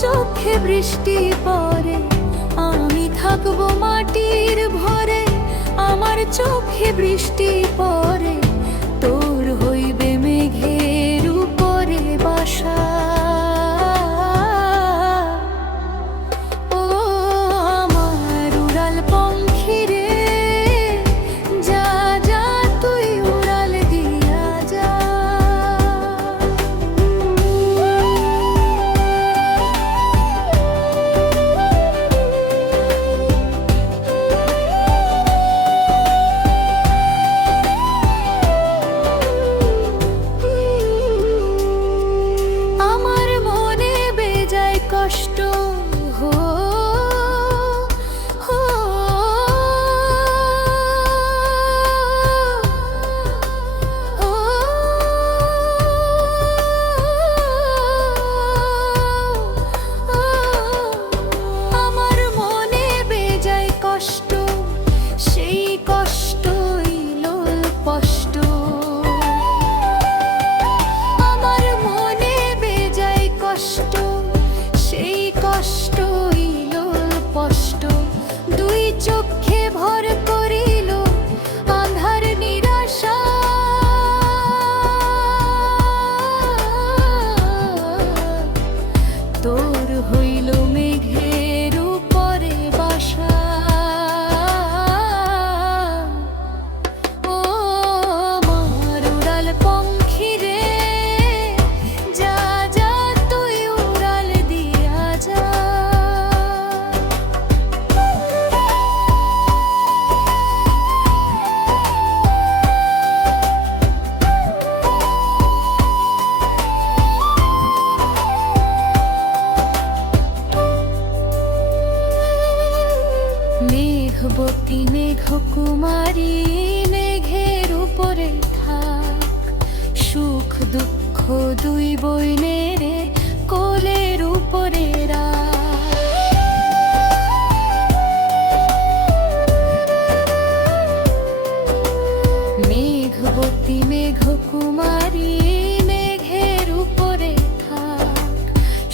চোখে বৃষ্টি পড়ে, আমি থাকবো মাটির ভরে। আমার চোখে বৃষ্টি পড়ে, তোর হইবে মেঘের উপরে বাসা। ও আমার উড়াল পঙ্খী রে, যা যা তুই উড়াল দিয়া যা। আমার মনে বেজায় কষ্ট, হো হো। আমার মনে বেজায় কষ্ট, সেই কষ্টই লোল স্পষ্ট। আমার মনে বেজায় কষ্ট, সেই কষ্টই লোল স্পষ্ট। দুই চোখে ভর করিল আঁধার নিরাশা। তোর হইল মেঘের উপরে বাসা। ও আমার উড়াল পঙ্খী রে, যা যা তুই উড়াল দিয়া যা। মেঘবতী মেঘকুমারী, মেঘের উপরে থাক। সুখ দুঃখ দুই বইনেরে কোলের উপরে রাখ। মেঘবতী মেঘকুমারী, মেঘের উপরে থাক।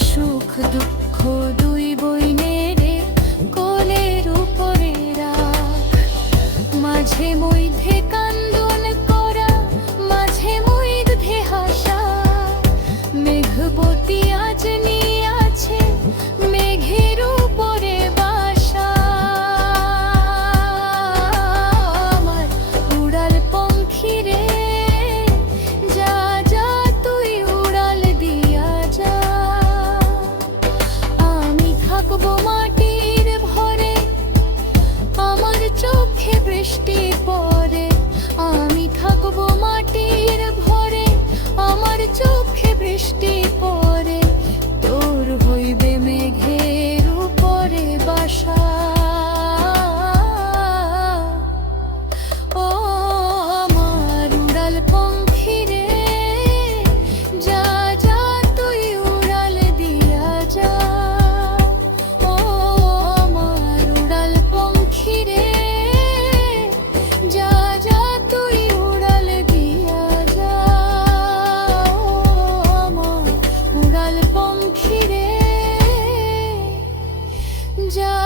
সুখ দুঃখ দুই বইনেরে কোলের উপরে রাখ। মাঝে মধ্যে কান্দন করা, মাঝে মধ্যে হাসা। মেঘবতী আজ নিয়ে আছে মেঘের উপরে বাসা। আমার উড়াল পঙ্খী রে, যা যা তুই উড়াল দিয়া যা। আমি থাকবো মাটির ভরে, আমার চোখে বৃষ্টি পড়ে। আমি থাকবো মাটির ভরে, আমার চোখে বৃষ্টি পড়ে। তোর হইবে মেঘের উপরে বাসা। ও আমার উড়াল পঙ্খী রে, যা যা তুই উড়াল দিয়া যা। ও আমার উড়াল পঙ্খী রে, যা যা তুই উড়াল দিয়া যা। ও আমার উড়াল পঙ্খী রে, যা